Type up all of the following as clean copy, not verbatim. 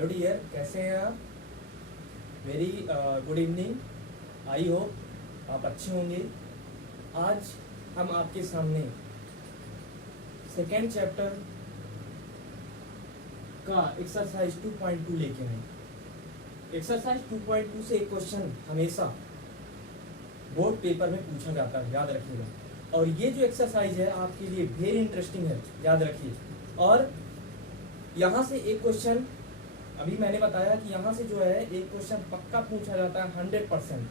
Hello dear, कैसे हैं आप? Very good evening. I hope आप अच्छे होंगे। आज हम आपके सामने सेकेंड चैप्टर का एक्सरसाइज 2.2 लेके आए। एक्सरसाइज 2.2 से एक क्वेश्चन हमेशा बोर्ड पेपर में पूछा जाता है, याद रखिएगा। और ये जो एक्सरसाइज है आपके लिए वेरी इंटरेस्टिंग है, याद रखिए। और यहाँ से एक क्वेश्चन, अभी मैंने बताया कि यहाँ से जो है एक क्वेश्चन पक्का पूछा जाता है 100%।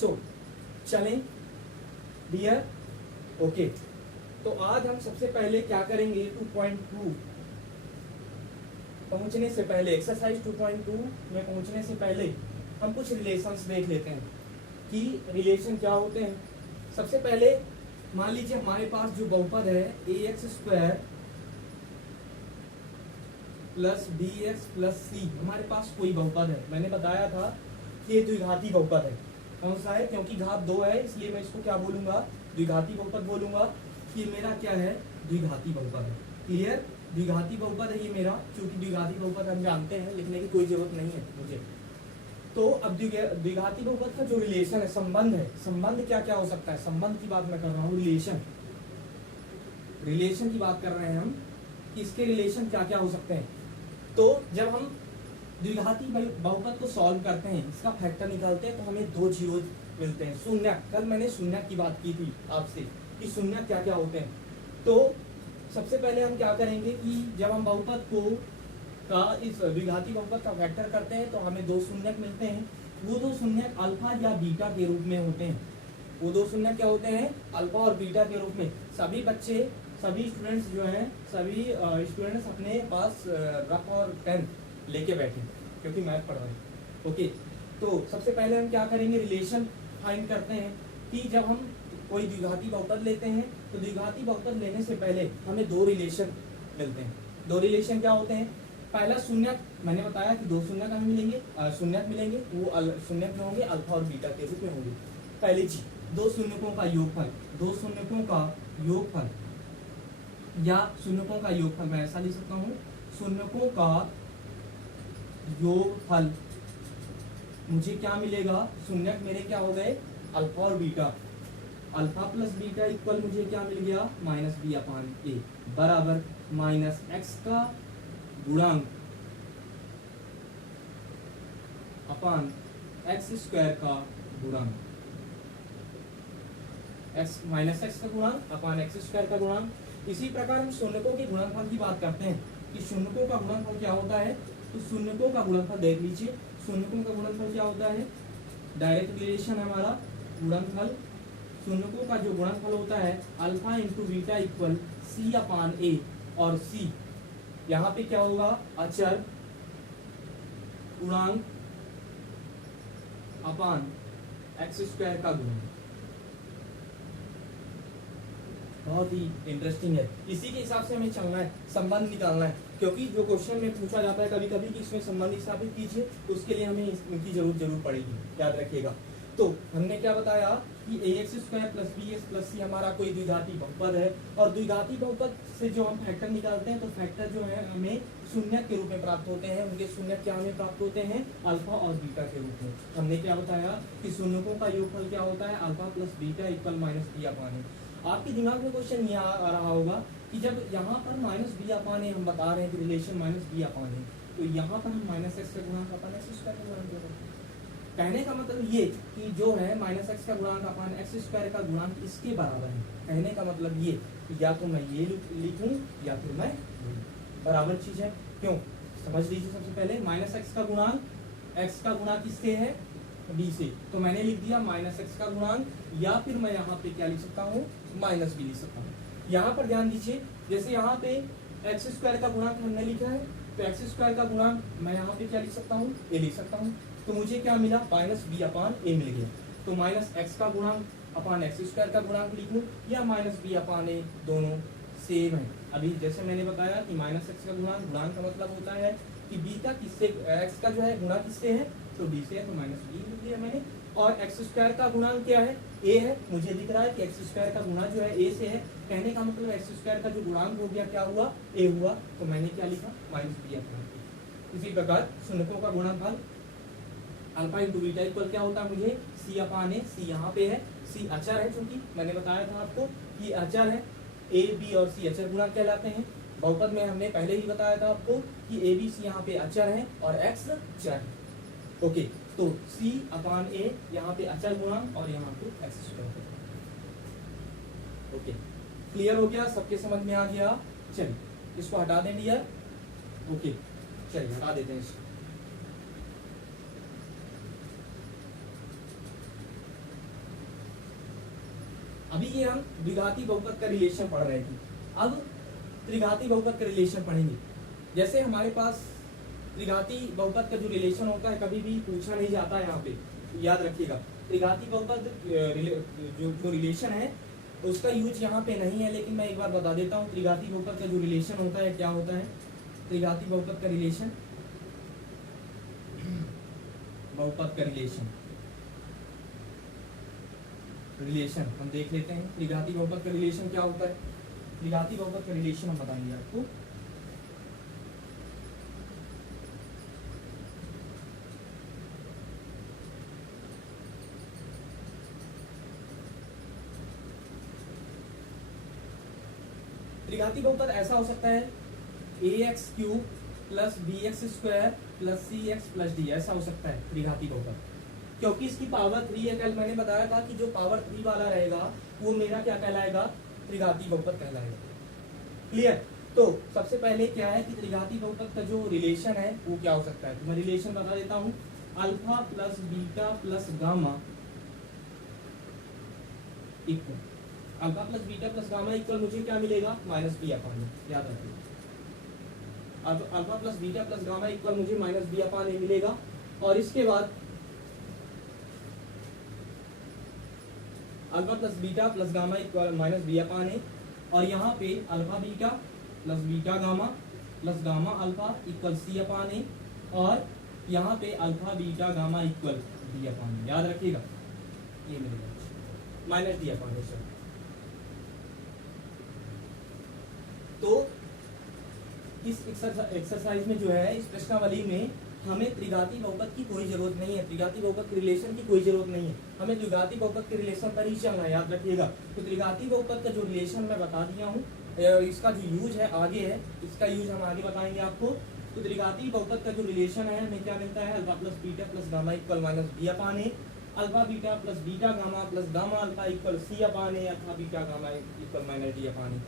सो चलें डियर, ओके। तो आज हम सबसे पहले क्या करेंगे, 2.2 पहुंचने से पहले, एक्सरसाइज 2.2 में पहुंचने से पहले हम कुछ रिलेशंस देख लेते हैं कि रिलेशन क्या होते हैं। सबसे पहले मान लीजिए हमारे पास जो बहुपद है ax² plus bx plus c, हमारे पास कोई बहुपद है। मैंने बताया था कि ये द्विघाती बहुपद है। कौन सा है? क्योंकि घात 2 है इसलिए मैं इसको क्या बोलूंगा, द्विघाती बहुपद बोलूंगा। कि मेरा क्या है, द्विघाती बहुपद है। क्लियर? द्विघाती बहुपद है ये मेरा। क्योंकि द्विघाती बहुपद हम जानते हैं, लिखने की कोई जरूरत नहीं है मुझे। तो अब द्विघाती बहुपद का जो रिलेशन है, संबंध है, संबंध क्या क्या हो सकता है, संबंध की बात मैं कर रहा हूँ। रिलेशन की बात कर रहे हैं हम कि इसके रिलेशन क्या क्या हो सकते हैं। तो जब हम द्विघाती बहुपद को सॉल्व करते हैं, इसका फैक्टर निकालते हैं, तो हमें 2 जीरो मिलते हैं। शून्य, कल मैंने शून्य की बात की थी आपसे कि शून्य क्या क्या होते हैं। तो सबसे पहले हम क्या करेंगे कि जब हम बहुपद को का इस द्विघाती बहुपद का फैक्टर करते हैं तो हमें 2 शून्य मिलते हैं। वो 2 शून्य अल्फा या बीटा के रूप में होते हैं। वो 2 शून्य क्या होते हैं, अल्फा और बीटा के रूप में। सभी बच्चे, सभी स्टूडेंट्स जो हैं, सभी स्टूडेंट्स अपने पास रफ और पेन लेके बैठे, क्योंकि मैथ पढ़ रहे हैं। ओके, तो सबसे पहले हम क्या करेंगे, रिलेशन फाइंड करते हैं कि जब हम कोई द्विघाती बहुपद लेते हैं तो द्विघाती बहुपद लेने से पहले हमें 2 रिलेशन मिलते हैं। 2 रिलेशन क्या होते हैं? पहला शून्य, मैंने बताया कि 2 शून्य कहाँ मिलेंगे, शून्य मिलेंगे। वो शून्य में होंगे, अल्फा और बीटा के रूप में होंगे। पहली चीज 2 शून्यकों का योगफल, 2 शून्यकों का योगफल या शून्यकों का योगफल, मैं ऐसा लिख सकता हूँ, शून्यकों का योगफल मुझे क्या मिलेगा, शून्यक मेरे क्या हो गए, अल्फा और beta. Alpha plus beta equal मुझे क्या मिल गया, -b/a बराबर -x का गुणांक अपान x² का गुणांक, -x का गुणांक अपान x² का गुणांक। इसी प्रकार हम शून्यकों के गुणनफल की बात करते हैं कि शून्यकों का गुणनफल क्या होता है। तो शून्यकों का गुणनफल देख लीजिए, शून्यकों का गुणनफल क्या होता है, डायरेक्ट रिलेशन है हमारा गुणनफल। शून्यकों का जो गुणनफल होता है alpha into beta equal c/a, और c यहाँ पे क्या होगा, अचर गुणांक अपान x² का गुणांक। बहुत ही इंटरेस्टिंग है। इसी के हिसाब से हमें चलना है, संबंध निकालना है। क्योंकि जो क्वेश्चन में पूछा जाता है कभी कभी कि इसमें संबंध स्थापित कीजिए, उसके लिए हमें इनकी जरूर पड़ेगी, याद रखिएगा। तो हमने क्या बताया कि ax² plus bx plus c हमारा कोई द्विघाती बहुपद है। और द्विघाती बहुपद से जो हम फैक्टर निकालते हैं तो फैक्टर जो है हमें शून्य के रूप में प्राप्त होते हैं। उनके शून्य क्या हमें प्राप्त होते हैं, अल्फा और बीटा के रूप में। हमने क्या बताया कि शून्यकों का योगफल क्या होता है, alpha plus beta equal -b/a। आपके दिमाग में क्वेश्चन ये आ रहा होगा कि जब यहाँ पर -b/a हम बता रहे हैं कि रिलेशन -b/a, तो यहाँ पर हम -x का गुणांक अपान x² का गुणांक दे रहे हैं। कहने का मतलब ये कि जो है -x का गुणांक अपान x² का गुणांक इसके बराबर है। कहने का मतलब ये कि या तो मैं ये लिखूं या फिर मैं बराबर चीज है। क्यों, समझ लीजिए। सबसे पहले -x का गुणांक, x का गुणा किससे है, b से, तो मैंने लिख दिया -x का गुणांक, या फिर मैं यहाँ पे क्या लिख सकता हूँ, -b लिख सकता हूँ। यहाँ पर ध्यान दीजिए, जैसे यहाँ पे x² का गुणांक हमने लिखा है, तो x² का गुणांक मैं यहाँ पे क्या लिख सकता हूँ, a लिख सकता हूँ। तो मुझे क्या मिला, -b/a मिल गया। तो -x का गुणांक अपान x² का गुणांक लिखूं या -b/a, दोनों सेम है। अभी जैसे मैंने बताया कि -x का गुणांक का मतलब होता है कि b का किससे, x का जो है गुणा किससे है, तो b से है, तो -b लिख दिया मैंने। और x² का गुणांक क्या है, a है। मुझे दिख रहा है कि x² का गुणा जो है a से है। कहने का मतलब x² का जो गुणांक हो गया क्या हुआ, a हुआ। तो मैंने क्या लिखा, -b/a। इसी प्रकार शून्यकों का गुणनफल अल्फा इंटू बीटा इक्वल क्या होता है मुझे सी अपान ए, सी यहाँ पे है, सी अचर है, चूंकि मैंने बताया था आपको कि अचर है, ए बी और सी अचर गुणक कहलाते हैं। बहुपद में हमने पहले ही बताया था आपको कि ए बी सी यहाँ पे अचर है और एक्स चर है। ओके, तो सी अपान ए यहाँ पे अचर गुणक और यहाँ पे एक्स स्क्वायर। ओके, क्लियर हो गया, सबके समझ में आ गया। चलिए इसको हटा दें डियर। ओके चलिए हटा देते हैं इसको। अभी ये हम द्विघाती बहुपद का रिलेशन पढ़ रहे थे, अब त्रिघाती बहुपद का रिलेशन पढ़ेंगे। जैसे हमारे पास त्रिघाती बहुपद का जो रिलेशन होता है कभी भी पूछा नहीं जाता है, यहाँ पे याद रखिएगा। त्रिघाती बहुपद जो रिलेशन है उसका यूज यहाँ पे नहीं है, लेकिन मैं एक बार बता देता हूँ त्रिघाती बहुपद का जो रिलेशन होता है क्या होता है। त्रिघाती बहुपद का रिलेशन, बहुपद का रिलेशन हम देख लेते हैं। त्रिघाती बहुपद का रिलेशन क्या होता है? त्रिघाती बहुपद का रिलेशन हम बताएंगे आपको। त्रिघाती बहुपद ऐसा हो सकता है ax³ plus bx² plus cx plus d, ऐसा हो सकता है त्रिघाती बहुपद, क्योंकि इसकी पावर 3 है। कल मैंने बताया था कि जो पावर 3 वाला रहेगा वो मेरा क्या कहलाएगा? त्रिघाती बहुपद कहलाएगा। क्लियर? तो सबसे पहले क्या है कि त्रिघाती बहुपद का जो रिलेशन है वो क्या हो सकता है, तो मैं रिलेशन बता देता हूँ। Alpha plus beta plus gamma equal, alpha plus beta plus gamma equal मुझे क्या मिलेगा? Minus B upon A. याद रखिए, अब alpha plus beta plus gamma equal मुझे माइनस बी अपान ए मिलेगा। और इसके बाद alpha plus beta plus gamma equal minus B upon A, और यहाँ पे alpha beta plus beta gamma plus gamma alpha equal C upon A, और यहाँ पे alpha beta gamma equal B upon A. याद रखिएगा, ये मिलेगा माइनस डी अपान ए। तो इस एक्सरसाइज में जो है, इस प्रश्नावली में हमें त्रिघाती बहुपद की कोई जरूरत नहीं है, त्रिघाती बहुपद के रिलेशन की कोई जरूरत नहीं है, हमें द्विघाती बहुपद के रिलेशन पर ही चलना है। याद रखिएगा, तो त्रिघाती बहुपद का जो रिलेशन मैं बता दिया हूँ, इसका जो यूज है आगे है, इसका यूज हम आगे बताएंगे आपको। तो त्रिघाती बहुपद का जो रिलेशन है हमें क्या मिलता है? Alpha plus beta plus gamma equal minus B upon A, alpha beta plus beta gamma plus gamma alpha equal C upon A, alpha beta gamma equal minus D upon A.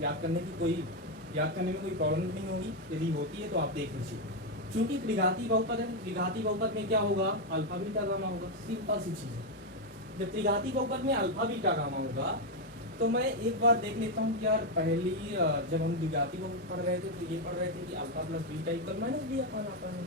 याद करने में कोई problem नहीं होगी, यदि होती है तो आप देख लीजिए। चूंकि त्रिघाती बहुपद है, त्रिघाती बहुपद में क्या होगा? अल्फा बीटा गामा होगा, सिंपल सी चीज है। जब त्रिघाती बहुपद में अल्फा बीटा गामा होगा तो मैं एक बार देख लेता हूँ कि यार पहली जब हम द्विघाती बहुपद पढ़ रहे थे तो ये पढ़ रहे थे कि alpha plus beta equal minus B upon आता है।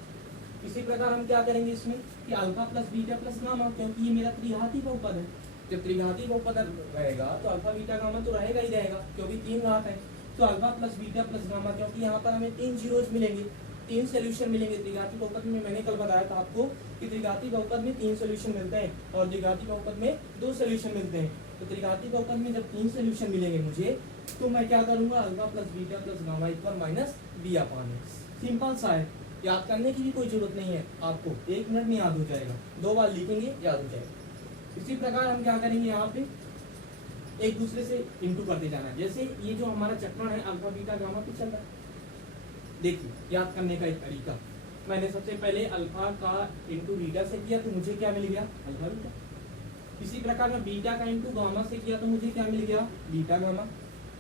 इसी प्रकार हम क्या करेंगे इसमें कि alpha plus beta plus gamma, क्योंकि ये मेरा त्रिघाती बहुपद है। जब त्रिघाती बहुपद रहेगा तो अल्फा बीटा गामा तो रहेगा ही रहेगा, क्योंकि 3 घात है। तो alpha plus beta plus gamma, क्योंकि यहाँ पर हमें 3 जीरोज मिलेंगे, 3 सोल्यूशन मिलेंगे। त्रिघाती बहुपद में मैंने कल बताया था आपको कि त्रिघाती बहुपद में 3 सोल्यूशन मिलते हैं और द्विघाती बहुपद में 2 सोल्यूशन मिलते हैं। तो त्रिघाती बहुपद में जब 3 सोल्यूशन मिलेंगे मुझे, तो मैं क्या करूंगा? Alpha plus beta plus gamma equal minus B upon A. Simple सा है, याद करने की भी कोई जरूरत नहीं है आपको, 1 मिनट में याद हो जाएगा, 2 बार लिखेंगे याद हो जाएगा। इसी प्रकार हम क्या करेंगे, यहाँ पे एक दूसरे से इंटू करते जाना है। जैसे ये जो हमारा चक्रण है अल्फा बीटा गामा पे चल रहा है, देखिए याद करने का एक तरीका, मैंने सबसे पहले अल्फा का इंटू बीटा से किया तो मुझे क्या मिल गया? Alpha beta. इसी प्रकार मैं बीटा का इंटू गामा से किया तो मुझे क्या मिल गया? Beta gamma.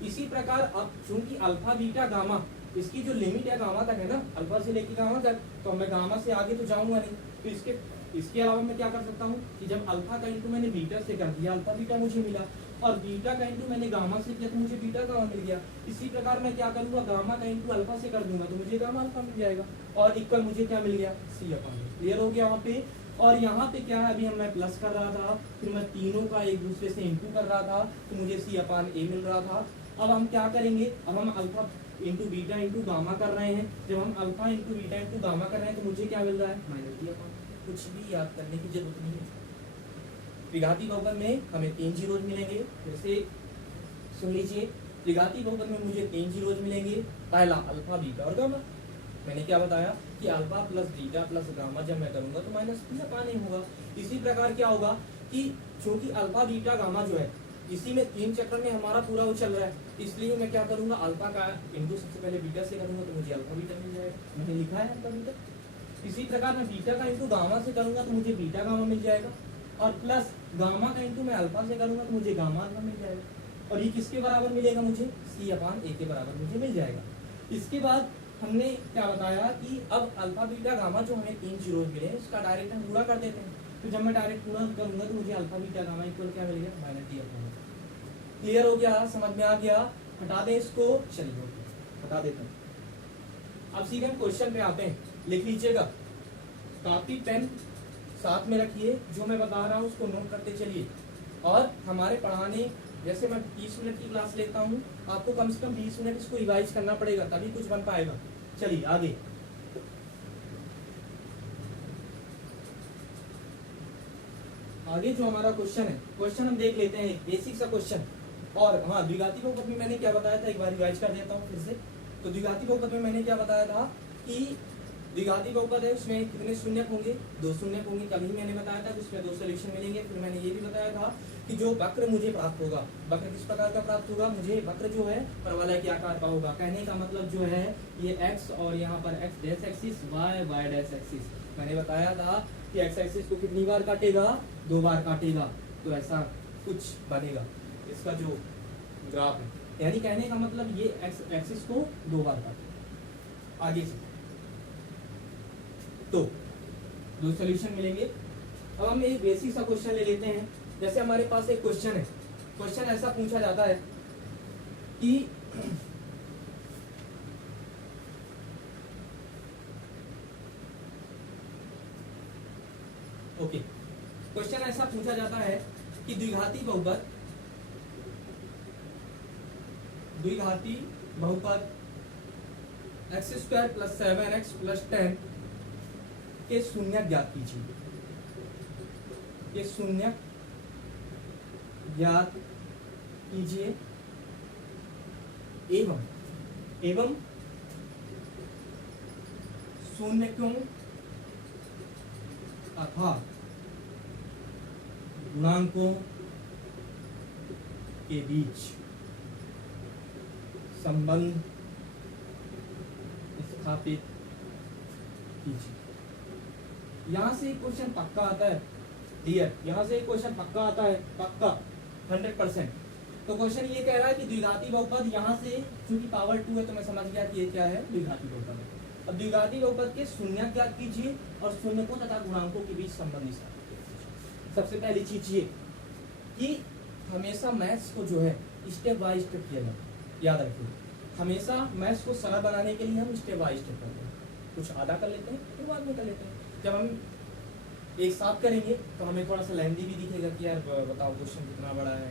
इसी प्रकार अब चूंकि अल्फा बीटा गामा इसकी जो लिमिट है गामा तक है ना, अल्फा से लेकर गामा तक, तो मैं गामा से आगे तो जाऊंगा नहीं। तो इसके अलावा मैं क्या कर सकता हूँ कि जब अल्फा का इंटू मैंने बीटा से कर दिया, अल्फा बीटा मुझे मिला, और बीटा का इंटू मैंने गामा से किया तो मुझे बीटा गामा मिल गया। इसी प्रकार मैं क्या करूंगा? गामा का इंटू अल्फा से कर दूंगा तो मुझे गामा अल्फा मिल जाएगा, और इक्वल मुझे क्या मिल गया? सी अपान ए। क्लियर हो गया यहाँ पे? और यहाँ पे क्या है, अभी मैं प्लस कर रहा था, फिर मैं तीनों का एक दूसरे से इंटू कर रहा था तो मुझे सी अपान ए मिल रहा था। अब हम क्या करेंगे? अब हम alpha into beta into gamma कर रहे हैं। जब हम alpha into beta into gamma कर रहे हैं तो मुझे क्या मिल रहा है? माइनस बी अपान। कुछ भी याद करने की जरूरत नहीं है। त्रिघाती बहुपद में हमें 3 जीरोज मिलेंगे, फिर से सुन लीजिए, त्रिघाती बहुपद में मुझे 3 जीरोज मिलेंगे, पहला अल्फा बीटा और गामा, मैंने क्या बताया कि alpha plus beta plus gamma जब मैं करूंगा तो माइनस पी अपान ए होगा। इसी प्रकार क्या होगा कि चूंकि अल्फा बीटा गामा जो है इसी में 3 चक्र में हमारा पूरा वो चल रहा है, इसलिए मैं क्या करूंगा अल्फा का इंटू सबसे पहले बीटा से करूंगा तो मुझे अल्फा बीटा मिल जाएगा। मैंने लिखा है अल्फा बीटा। इसी प्रकार मैं बीटा का इंटू गामा से करूंगा तो मुझे बीटा गामा मिल जाएगा, और प्लस गामा का इंटू मैं अल्फा से करूंगा तो मुझे गामा अल्फा मिल जाएगा। और ये किसके बराबर मिलेगा मुझे, सी अपान ए के बराबर मुझे मिल जाएगा। इसके बाद हमने क्या बताया कि अब अल्फा बीटा गामा जो हमें 3 जीरोज मिले उसका डायरेक्ट हम पूरा कर देते हैं। तो जब मैं डायरेक्ट पूरा करूंगा तो मुझे अल्फा बीटा गामा इक्वल क्या मिलेगा, माइनस डी अपान। क्लियर हो गया, समझ में आ गया? हटा दें इसको, चलिए हटा देते हैं। अब सीधे हम क्वेश्चन पे आते हैं। लिख लीजिएगा, कॉपी पेन साथ में रखिए, जो मैं बता रहा हूँ उसको नोट करते चलिए। और हमारे पढ़ाने जैसे मैं 20 मिनट की क्लास लेता हूँ, आपको कम से कम 20 मिनट इसको रिवाइज करना पड़ेगा तभी कुछ बन पाएगा। चलिए आगे। आगे जो हमारा क्वेश्चन है, क्वेश्चन हम देख लेते हैं, बेसिक सा क्वेश्चन। और हाँ, द्विघाती बहुपद में मैंने क्या बताया था, एक बार रिवाइज कर देता हूँ फिर से। तो द्विघाती बहुपद में मैंने क्या बताया था कि द्विघाती बहुपद है उसमें कितने शून्यक होंगे, 2 शून्यक होंगे। कभी मैंने बताया था कि उसमें 2 सॉल्यूशन मिलेंगे। फिर मैंने ये भी बताया था कि जो वक्र मुझे प्राप्त होगा, वक्र किस प्रकार का प्राप्त होगा, मुझे वक्र जो है परवलय के आकार का होगा। कहने का मतलब जो है ये x और यहाँ पर x dash axis, y dash axis. मैंने बताया था कि x एक्सिस को कितनी बार काटेगा, 2 बार काटेगा। तो ऐसा कुछ बनेगा इसका जो ग्राफ है, यानी कहने का मतलब ये x एक्सिस को 2 बार काटेगा। आगे से तो 2 सॉल्यूशन मिलेंगे। अब हम एक बेसिक सा क्वेश्चन ले लेते हैं। जैसे हमारे पास एक क्वेश्चन है, क्वेश्चन ऐसा पूछा जाता है कि ओके, क्वेश्चन ऐसा पूछा जाता है कि द्विघाती बहुपद x² + 7x + 10 के शून्यक ज्ञात कीजिए। ये शून्यक ज्ञात कीजिए एवं शून्यकों तथा गुणांकों के बीच संबंध स्थापित कीजिए। यहाँ से एक क्वेश्चन पक्का आता है डियर, यहाँ से एक क्वेश्चन पक्का आता है, पक्का 100%। तो क्वेश्चन ये कह रहा है कि द्विघाती बहुपद, यहाँ से चूंकि पावर 2 है तो मैं समझ गया कि ये क्या है, द्विघाती बहुपद है। अब द्विघाती बहुपद के शून्यक ज्ञात कीजिए और शून्यकों तथा गुणांकों के बीच संबंध स्थापित कीजिए। सबसे पहली चीज ये कि हमेशा मैथ्स को जो है स्टेप बाय स्टेप किया जाए। याद रखिए, हमेशा मैथ्स को सरल बनाने के लिए हम स्टेप बाय स्टेप करते हैं। कुछ आधा कर लेते हैं फिर बाद में कर लेते हैं। जब हम एक साथ करेंगे तो हमें थोड़ा सा लेंदी भी दिखेगा कि यार बताओ क्वेश्चन कितना बड़ा है,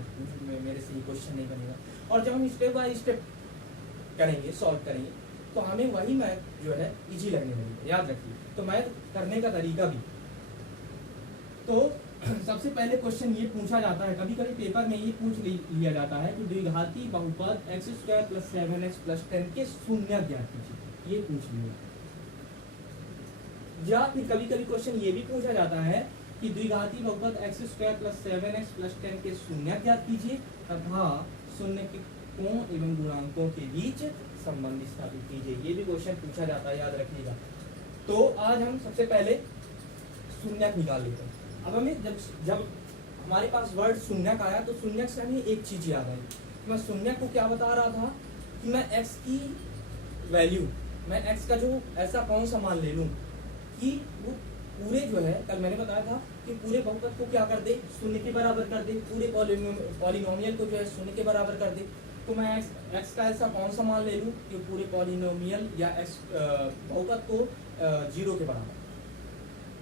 मेरे से ये क्वेश्चन नहीं बनेगा। और जब हम स्टेप बाय स्टेप करेंगे, सॉल्व करेंगे, तो हमें वही मैथ जो है इजी लगने लगेगा। याद रखिए, तो मैथ करने का तरीका भी। तो सबसे पहले क्वेश्चन ये पूछा जाता है, कभी कभी पेपर में ये पूछ लिया जाता है कि द्विघाती बहुपद x² + 7x + 10 के शून्यक ज्ञात कीजिए। ये पूछ लिया। या फिर कभी कभी क्वेश्चन ये भी पूछा जाता है कि द्विघाती बहुपद x² + 7x + 10 के शून्यक ज्ञात कीजिए तथा शून्यकों एवं गुणांकों के बीच संबंध स्थापित कीजिए। ये भी क्वेश्चन पूछा जाता है, याद रखिएगा। तो आज हम सबसे पहले शून्यक निकाल लेते हैं। अब हमें जब हमारे पास वर्ड शून्यक आया तो शून्यक से हमें एक चीज याद आई। मैं शून्यक को क्या बता रहा था कि मैं x की वैल्यू, मैं x का जो ऐसा कौन सा मान ले लूं कि वो पूरे जो है, कल मैंने बताया था कि पूरे बहुपद को क्या कर दे, शून्य के बराबर कर दे, पूरे पॉलिनोमियल को जो है शून्य के बराबर कर दे। तो मैं x का ऐसा कौन सा मान ले लूं कि पूरे पॉलिनोमियल या x बहुपद को 0 के बराबर।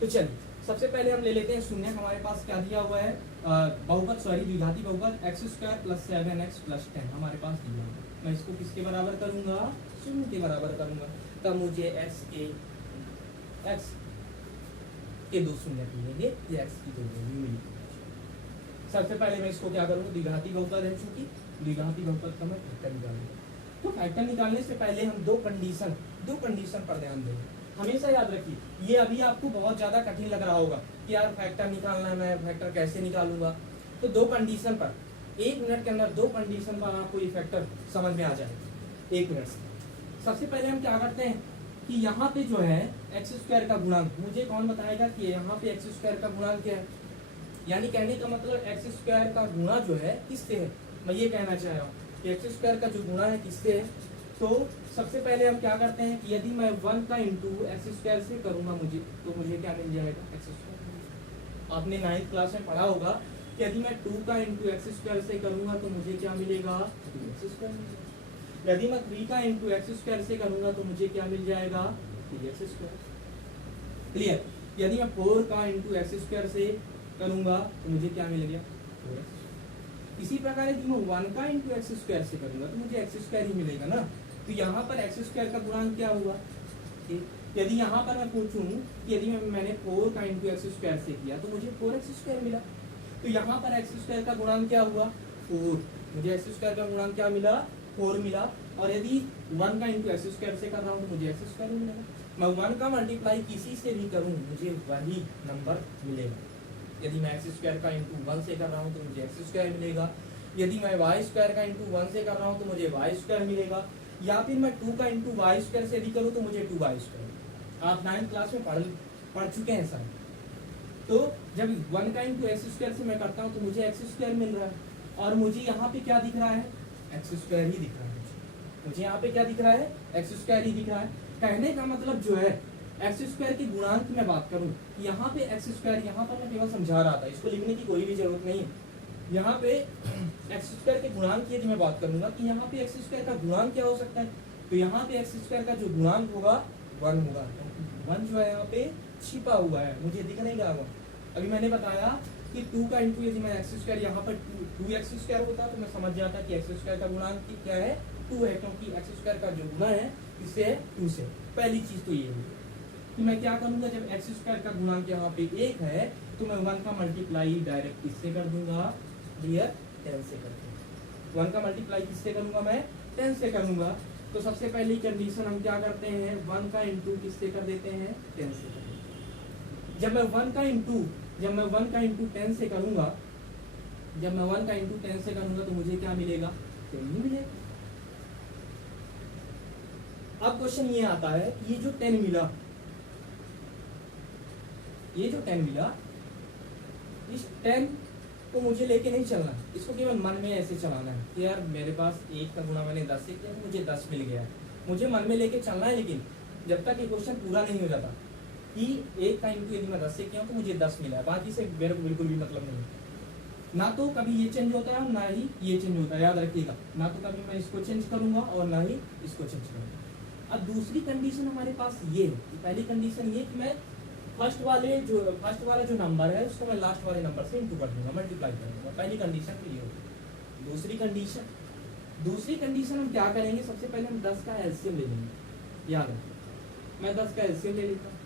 तो चलिए सबसे पहले हम ले लेते हैं शून्यक। हमारे पास क्या दिया हुआ है, बहुपद द्विघाती बहुपद x² + 7x + 10 हमारे पास दिया हुआ है। मैं इसको किसके बराबर करूंगा, शून्य के बराबर करूंगा। तब मुझे x के 2 शून्य मिलेंगे, या x की 2 वैल्यू मिलेगी। सबसे पहले मैं इसको क्या करूंगा, द्विघाती बहुपद है, चूंकि द्विघाती बहुपद का मैं वेक्टर निकालूंगा। तो फैक्टर निकालने से पहले हम दो कंडीशन पर ध्यान देंगे। हमेशा याद रखिए, ये अभी आपको बहुत ज्यादा कठिन लग रहा होगा कि यार फैक्टर निकालना है, मैं फैक्टर कैसे निकालूंगा। तो दो कंडीशन पर 1 मिनट के अंदर दो कंडीशन पर आपको ये फैक्टर समझ में आ जाएगा 1 मिनट से। सबसे पहले हम क्या करते हैं कि यहाँ पे जो है एक्स स्क्वायर का गुणांक, मुझे कौन बताएगा कि यहाँ पे एक्स स्क्वायर का गुणांक क्या है, यानी कहने का मतलब एक्स स्क्वायर का गुणा जो है किससे है, मैं ये कहना चाह रहा हूँ कि एक्स स्क्वायर का जो गुणा है किससे है। तो सबसे पहले हम क्या करते हैं कि यदि मैं 1 का इंटू एक्स स्क्वायर से करूंगा तो मुझे क्या मिल जाएगा, एक्स स्क्वायर। आपने 9th क्लास में पढ़ा होगा कि यदि मैं 2 का इंटू एक्स स्क्वायर से करूंगा तो मुझे क्या मिलेगा, 2x स्क्वायर। यदि मैं 3 का इंटू एक्स स्क्वायर से करूंगा तो मुझे क्या मिल जाएगा, 3x स्क्वायर। क्लियर। यदि मैं 4 का इंटू एक्स स्क्वायर से करूंगा तो मुझे क्या मिल गया, 4x। इसी प्रकार यदि मैं 1 का इंटू एक्स स्क्वायर से करूंगा तो मुझे एक्स स्क्वायर ही मिलेगा ना। तो यहाँ पर एक्स स्क्वायर का गुणांक क्या हुआ, यदि यहाँ पर मैं पूछूं कि यदि मैंने 4 का इंटू एक्स स्क्वायर से किया तो मुझे 4x स्क्वायर मिला। तो यहाँ पर एक्स स्क्वायर का गुणांक क्या हुआ, 4। मुझे एक्स स्क्वायर का गुणांक क्या मिला, 4 मिला। और यदि 1 का इंटू एक्स स्क्वायर से कर रहा हूँ तो मुझे एक्स स्क्वायर मिलेगा। मैं 1 का मल्टीप्लाई किसी से भी करूँ मुझे वही नंबर मिलेगा। यदि मैं एक्स स्क्वायर का इंटू 1 से कर रहा हूँ तो मुझे एक्स स्क्वायर मिलेगा। यदि मैं वाई स्क्वायर का इंटू 1 से कर रहा हूँ तो मुझे वाई स्क्वायर मिलेगा। या फिर मैं 2 का इंटू वाई स्क्वायर से यदि करूँ तो मुझे 2y स्क्वायर। आप 9th क्लास में पढ़ चुके हैं सर। तो जब 1 का इंटू एक्स स्क्वायर से मैं करता हूँ तो मुझे एक्स स्क्वायर मिल रहा है और मुझे यहाँ पे क्या दिख रहा है, एक्स स्क्वायर ही दिख रहा है। मुझे यहाँ पे क्या दिख रहा है, एक्स स्क्वायर ही दिख रहा है। कहने का मतलब जो है एक्स स्क्वायर के गुणांक की मैं बात करूँ, यहाँ पे एक्स स्क्वायर, यहाँ पर मैं केवल समझा रहा था, इसको लिखने की कोई भी जरूरत नहीं है। यहाँ पे एक्स स्क्वायर के गुणांक की यदि मैं बात करूंगा कि यहाँ पे एक्स स्क्वायर का गुणांक क्या हो सकता है, तो यहाँ पे एक्स स्क्वायर का जो गुणांक होगा 1 होगा। 1 जो है यहाँ पे छिपा हुआ है, मुझे दिख नहीं रहा। अभी मैंने बताया कि 2 का इंटू यदि मैं एक्स स्क्वायर यहाँ पर 2x स्क्वायर होता तो मैं समझ जाता कि एक्स स्क्वायर का गुणांक क्या है, 2 है, क्योंकि एक्स स्क्वायर का जो गुणा है इससे है 2 से। पहली चीज तो ये हुई कि मैं क्या करूंगा, जब एक्स स्क्वायर का गुणांक यहाँ पे 1 है तो मैं 1 का मल्टीप्लाई डायरेक्ट किससे कर दूंगा, 10 से कर दूंगा। 1 का मल्टीप्लाई किससे करूंगा, मैं 10 से करूंगा। तो सबसे पहली कंडीशन हम क्या करते हैं, 1 का इंटू किससे कर देते हैं, 10 से कर देते हैं। जब मैं 1 का इंटू 10 से करूंगा, जब मैं 1 का इंटू 10 से करूंगा तो मुझे क्या मिलेगा, 10 ही मिलेगा। अब क्वेश्चन ये आता है कि ये जो 10 मिला, इस 10 को मुझे लेके नहीं चलना, इसको केवल मन में ऐसे चलाना है कि यार मेरे पास 1 का गुणा मैंने 10 से किया तो मुझे 10 मिल गया। मुझे मन में लेके चलना है, लेकिन जब तक ये क्वेश्चन पूरा नहीं हो जाता कि 1 का इंटू यदि मैं 10 से किया तो मुझे 10 मिला है, बाकी से मेरे को बिल्कुल भी मतलब नहीं। ना तो कभी ये चेंज होता है और ना ही ये चेंज होता है, याद रखिएगा। ना तो कभी मैं इसको चेंज करूंगा और ना ही इसको चेंज करूंगा। अब दूसरी कंडीशन हमारे पास ये है, पहली कंडीशन ये कि मैं फर्स्ट वाला जो नंबर है उसको मैं लास्ट वाले नंबर से इंटू कर दूंगा, मल्टीप्लाई कर दूंगा। पहली कंडीशन तो ये होगी। दूसरी कंडीशन हम क्या करेंगे, सबसे पहले हम 10 का एलसीएम ले लेंगे। याद है, मैं 10 का एलसीएम ले लेता हूँ,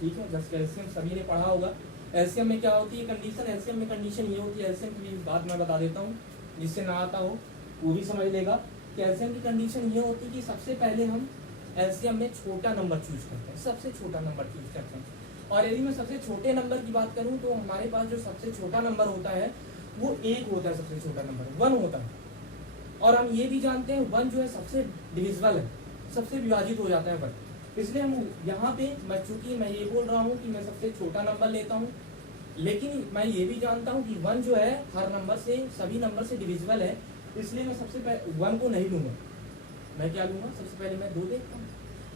ठीक है। 10 का एलसीएम सभी ने पढ़ा होगा। एलसीएम में क्या होती है कंडीशन, एलसीएम में कंडीशन ये होती है, एलसीएम की बात मैं बता देता हूँ, जिससे ना आता हो वो भी समझ लेगा कि एलसीएम की कंडीशन ये होती है कि सबसे पहले हम एलसीएम में छोटा नंबर चूज करते हैं, सबसे छोटा नंबर चूज करते हैं। और यदि मैं सबसे छोटे नंबर की बात करूं तो हमारे पास जो सबसे छोटा नंबर होता है वो 1 होता है, सबसे छोटा नंबर 1 होता है। और हम ये भी जानते हैं 1 जो है सबसे डिविजिबल है, सबसे विभाजित हो जाता है 1। इसलिए हम यहाँ पे चूंकि मैं ये बोल रहा हूँ कि मैं सबसे छोटा नंबर लेता हूँ, लेकिन मैं ये भी जानता हूँ कि 1 जो है हर नंबर से, सभी नंबर से डिविजिबल है, इसलिए मैं सबसे पहले 1 को नहीं लूंगा। मैं क्या लूंगा, सबसे पहले मैं 2 देखता हूँ।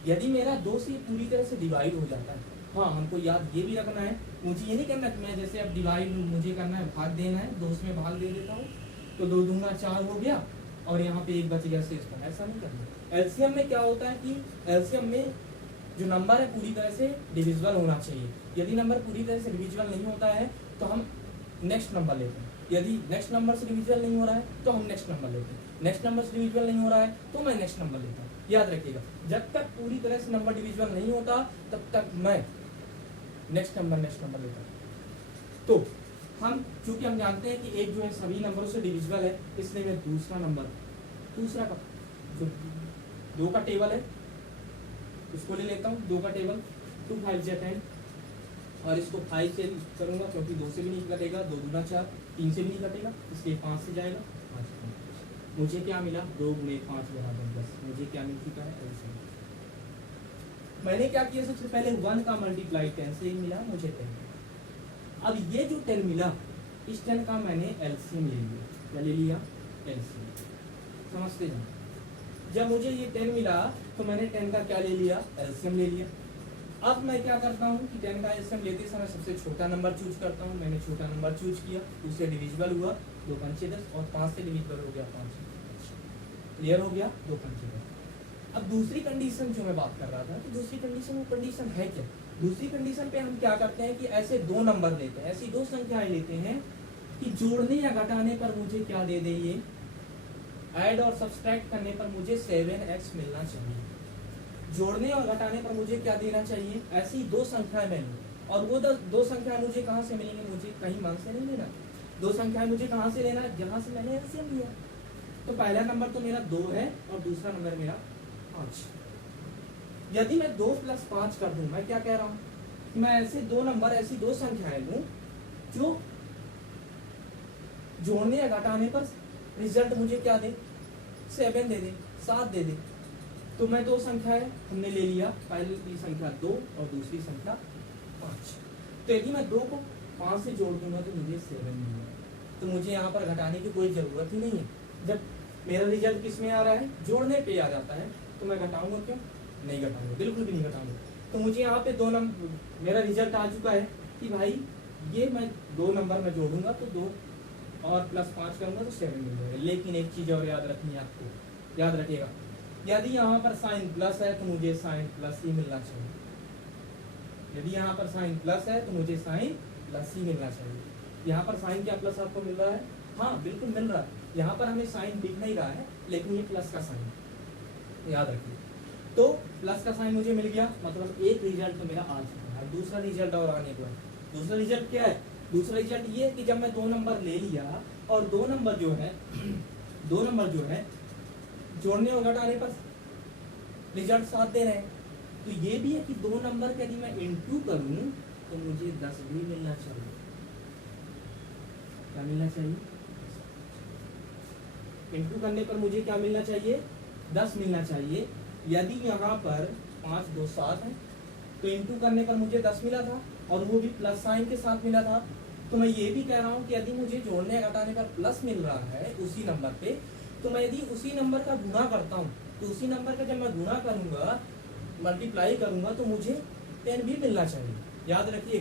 यदि मेरा 2 से पूरी तरह से डिवाइड हो जाता है, हाँ हमको याद ये भी रखना है, मुझे ये नहीं करना कि मैं जैसे अब डिवाइड मुझे करना है, भाग देना है, 2 में भाग दे देता हूँ तो 2 दूंगा 4 हो गया और यहाँ पे 1 बच गया शेष का, ऐसा नहीं करना। एलसीएम में क्या होता है कि एलसीएम में जो नंबर है पूरी तरह से डिविजिबल होना चाहिए। यदि नंबर पूरी तरह से डिविजिबल नहीं होता है तो हम नेक्स्ट नंबर लेते हैं। यदि नेक्स्ट नंबर से डिविजिबल नहीं हो रहा है तो हम नेक्स्ट नंबर लेते हैं। नेक्स्ट नंबर से डिविजिबल नहीं हो रहा है तो मैं नेक्स्ट नंबर लेता हूँ। याद रखिएगा, जब तक पूरी तरह से नंबर डिविजिबल नहीं होता तब तक मैं नेक्स्ट नंबर लेता हूँ। तो हम चूंकि हम जानते हैं कि 1 जो है सभी नंबरों से डिविजिबल है, इसलिए मैं दूसरा जो 2 का टेबल है उसको ले लेता हूँ, 2 का टेबल, 2 5 जा 10, और इसको 5 से करूँगा क्योंकि 2 से भी नहीं कटेगा, 2 दूना 4, 3 से भी नहीं कटेगा, इसलिए 5 से जाएगा, 5। मुझे क्या मिला, 2 गुणे 5 बराबर 10। मुझे क्या मिल चुका है, एलसीएम। मैंने क्या किया, सबसे पहले 1 का मल्टीप्लाई 10 से ही मिला, मुझे 10। अब ये जो 10 मिला, इस 10 का मैंने एलसीएम ले लिया। क्या ले लिया, एलसीएम। समझते हैं, जब मुझे ये 10 मिला तो मैंने 10 का क्या ले लिया, एलसीएम ले लिया। अब मैं क्या करता हूँ कि 10 का एलसीएम लेते समय सबसे छोटा नंबर चूज करता हूँ। मैंने छोटा नंबर चूज किया, उससे डिविजिबल हुआ, 2 पंचे 10, और 5 से डिविजिबल हो गया 5। क्लियर हो गया, 2 पंचे 10। अब दूसरी कंडीशन जो मैं बात कर रहा था, तो दूसरी कंडीशन, वो कंडीशन है क्या? दूसरी कंडीशन पे हम क्या करते हैं कि ऐसे 2 नंबर लेते हैं, ऐसी 2 संख्याएं लेते हैं कि जोड़ने या घटाने पर मुझे क्या दे दे, ये ऐड और सब्सट्रैक्ट करने पर मुझे 7x मिलना चाहिए। जोड़ने और घटाने पर मुझे क्या देना चाहिए, ऐसी 2 संख्याएं मैं लूं, और वो 2 संख्याएं मुझे कहाँ से मिलेंगे, मुझे कहीं मान से नहीं लेना। 2 संख्याएं मुझे कहाँ से लेना है, जहाँ से मैंने एलसीएम लिया। तो पहला नंबर तो मेरा 2 है और दूसरा नंबर मेरा 5। यदि मैं 2 + 5 कर दूं, मैं क्या कह रहा हूँ, मैं ऐसे 2 नंबर, ऐसी 2 संख्याएं लूं जो जोड़ने या घटाने पर रिजल्ट मुझे क्या दे, 7 दे दे, 7 दे दे। तो मैं 2 संख्याएं हमने ले लिया, पहली संख्या 2 और दूसरी संख्या 5। तो यदि मैं 2 को 5 से जोड़ दूंगा तो मुझे 7 मिलेगा। तो मुझे यहाँ पर घटाने की कोई जरूरत ही नहीं है। जब मेरा रिजल्ट किस में आ रहा है, जोड़ने पे आ जाता है, तो मैं घटाऊंगा क्यों, नहीं घटाऊंगा, बिल्कुल भी नहीं घटाऊंगा। तो मुझे यहाँ पे 2 नंबर, मेरा रिजल्ट आ चुका है कि भाई ये मैं 2 नंबर में जोड़ूंगा तो 2 और +5 करूंगा तो 7 मिल जाएगा। लेकिन एक चीज और याद रखनी है आपको, याद रखिएगा, यदि यहाँ पर साइन प्लस है तो मुझे साइन प्लस ही मिलना चाहिए। यदि यहाँ पर साइन प्लस है तो मुझे साइन प्लस ही मिलना चाहिए। यहाँ पर साइन क्या प्लस आपको मिल रहा है, हाँ बिल्कुल मिल रहा है। यहाँ पर हमें साइन दिख नहीं रहा है, लेकिन ये प्लस का साइन, याद रखिए। तो प्लस का साइन मुझे मिल गया, मतलब एक रिजल्ट तो मेरा आ चुका है। दूसरा रिजल्ट और आने को है। दूसरा रिजल्ट क्या है, दूसरा रिजल्ट ये है कि जब मैं 2 नंबर ले लिया और 2 नंबर जो है 2 नंबर जो है जोड़ने और घटाने पर रिजल्ट 7 दे रहे हैं, तो ये भी है कि 2 नंबर का यदि मैं इंटू करूं तो मुझे 10 भी मिलना चाहिए। क्या मिलना चाहिए, इंटू करने पर मुझे क्या मिलना चाहिए, 10 मिलना चाहिए। यदि यहाँ पर 5 2 7 है तो इंटू करने पर मुझे 10 मिला था, और वो भी प्लस साइन के साथ मिला था। तो मैं ये भी कह रहा हूँ कि यदि मुझे जोड़ने या घटाने पर प्लस मिल रहा है उसी नंबर पे, तो मैं यदि उसी नंबर का गुणा करता हूँ, तो उसी नंबर का जब मैं गुणा करूंगा, मल्टीप्लाई करूंगा, तो मुझे 10 भी मिलना चाहिए। याद रखिए,